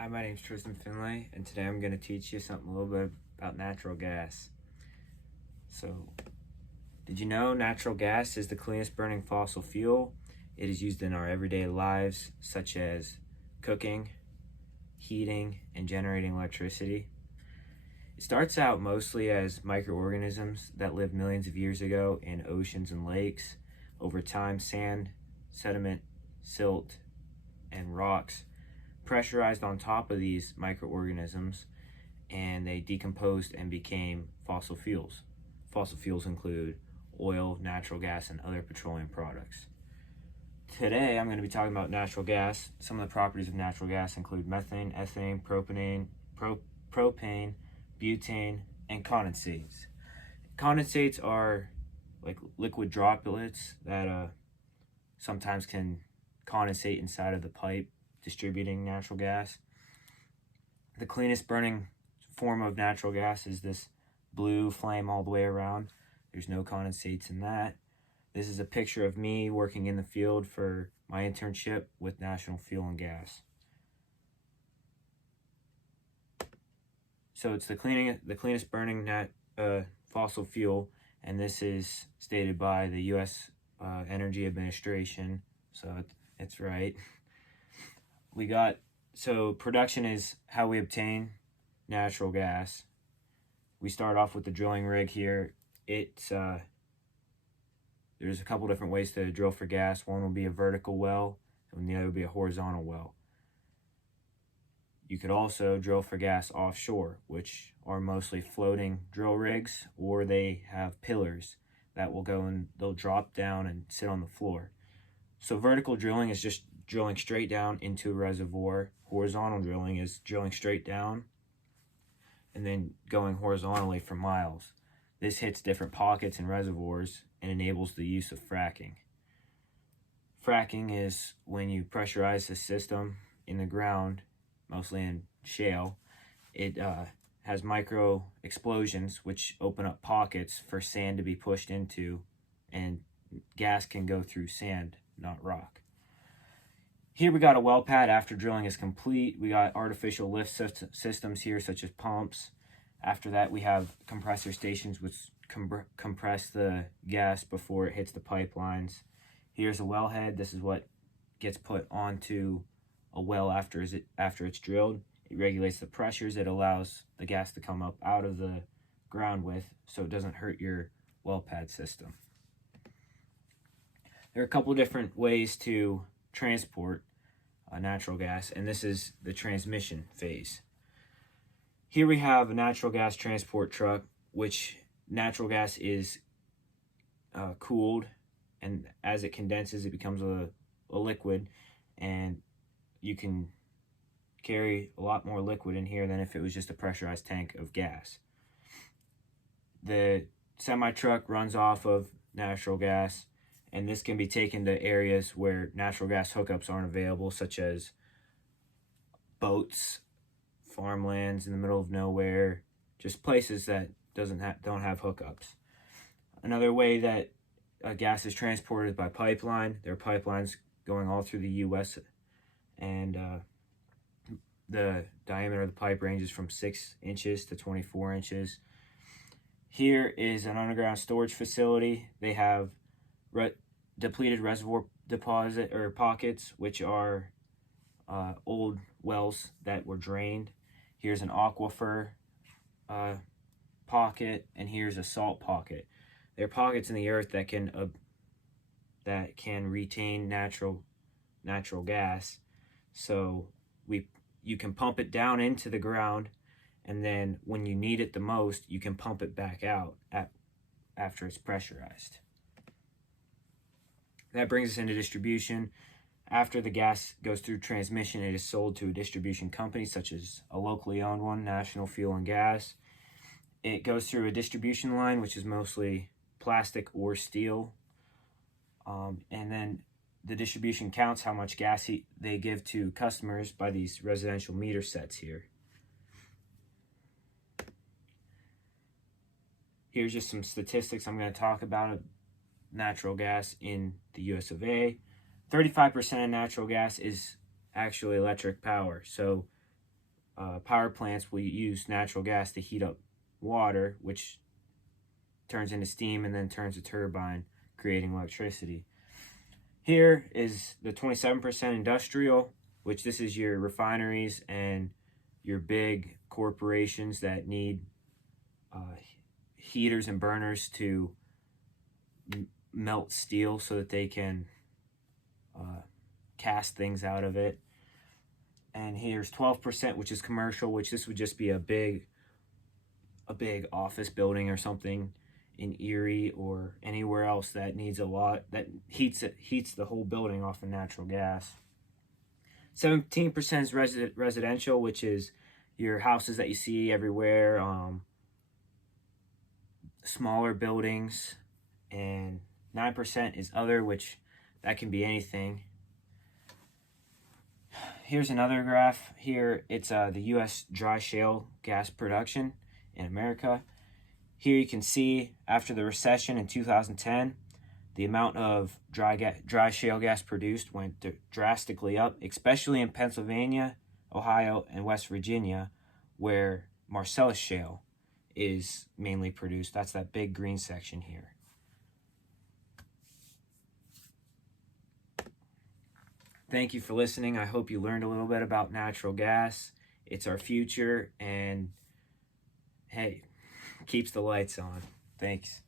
Hi, my name's Tristin and today I'm going to teach you something a little bit about natural gas. So, did you know natural gas is the cleanest burning fossil fuel? It is used in our everyday lives, such as cooking, heating, and generating electricity. It starts out mostly as microorganisms that lived millions of years ago in oceans and lakes. Over time, sand, sediment, silt, and rocks pressurized on top of these microorganisms, and they decomposed and became fossil fuels. Fossil fuels include oil, natural gas, and other petroleum products. Today I'm going to be talking about natural gas. Some of the properties of natural gas include methane, ethane, propane, butane, and condensates. Condensates are like liquid droplets that sometimes can condensate inside of the pipe distributing natural gas. The cleanest burning form of natural gas is this blue flame all the way around. There's no condensates in that. This is a picture of me working in the field for my internship with National Fuel and Gas. So it's the cleanest burning fossil fuel, and this is stated by the U.S. Energy Administration, so it's right. So production is how we obtain natural gas. We start off with the drilling rig here. There's a couple different ways to drill for gas. One will be a vertical well, and the other will be a horizontal well. You could also drill for gas offshore, which are mostly floating drill rigs, or they have pillars that will go and they'll drop down and sit on the floor. So vertical drilling is just drilling straight down into a reservoir. Horizontal drilling is drilling straight down and then going horizontally for miles. This hits different pockets and reservoirs and enables the use of fracking. Fracking is when you pressurize the system in the ground, mostly in shale. It has micro explosions which open up pockets for sand to be pushed into, and gas can go through sand, not rock. Here we got a well pad after drilling is complete. We got artificial lift systems here, such as pumps. After that, we have compressor stations which compress the gas before it hits the pipelines. Here's a wellhead. This is what gets put onto a well after it's drilled. It regulates the pressures. It allows the gas to come up out of the ground with, so it doesn't hurt your well pad system. There are a couple different ways to transport natural gas, and this is the transmission phase. Here we have a natural gas transport truck, which natural gas is cooled, and as it condenses it becomes a liquid, and you can carry a lot more liquid in here than if it was just a pressurized tank of gas. The semi-truck runs off of natural gas, and this can be taken to areas where natural gas hookups aren't available, such as boats, farmlands in the middle of nowhere, just places that don't have hookups. Another way that gas is transported is by pipeline. There are pipelines going all through the U.S., and the diameter of the pipe ranges from 6 inches to 24 inches. Here is an underground storage facility. They have depleted reservoir deposit or pockets, which are old wells that were drained. Here's an aquifer pocket, and here's a salt pocket. There are pockets in the earth that can retain natural gas. So you can pump it down into the ground, and then when you need it the most, you can pump it back out after it's pressurized. That brings us into distribution. After the gas goes through transmission, it is sold to a distribution company, such as a locally owned one, National Fuel and Gas. It goes through a distribution line, which is mostly plastic or steel. And then the distribution counts how much gas they give to customers by these residential meter sets here. Here's just some statistics I'm going to talk about natural gas in the US of A. 35% of natural gas is actually electric power. So power plants will use natural gas to heat up water, which turns into steam and then turns a turbine, creating electricity. Here is the 27% industrial, which this is your refineries and your big corporations that need heaters and burners to melt steel so that they can cast things out of it. And here's 12%, which is commercial, which this would just be a big office building or something in Erie or anywhere else that needs a lot, that heats the whole building off of natural gas. 17% is residential, which is your houses that you see everywhere, smaller buildings, and 9% is other, which that can be anything. Here's another graph here. It's the U.S. dry shale gas production in America. Here you can see after the recession in 2010, the amount of dry shale gas produced went drastically up, especially in Pennsylvania, Ohio, and West Virginia, where Marcellus shale is mainly produced. That's that big green section here. Thank you for listening. I hope you learned a little bit about natural gas. It's our future, and hey, keeps the lights on. Thanks.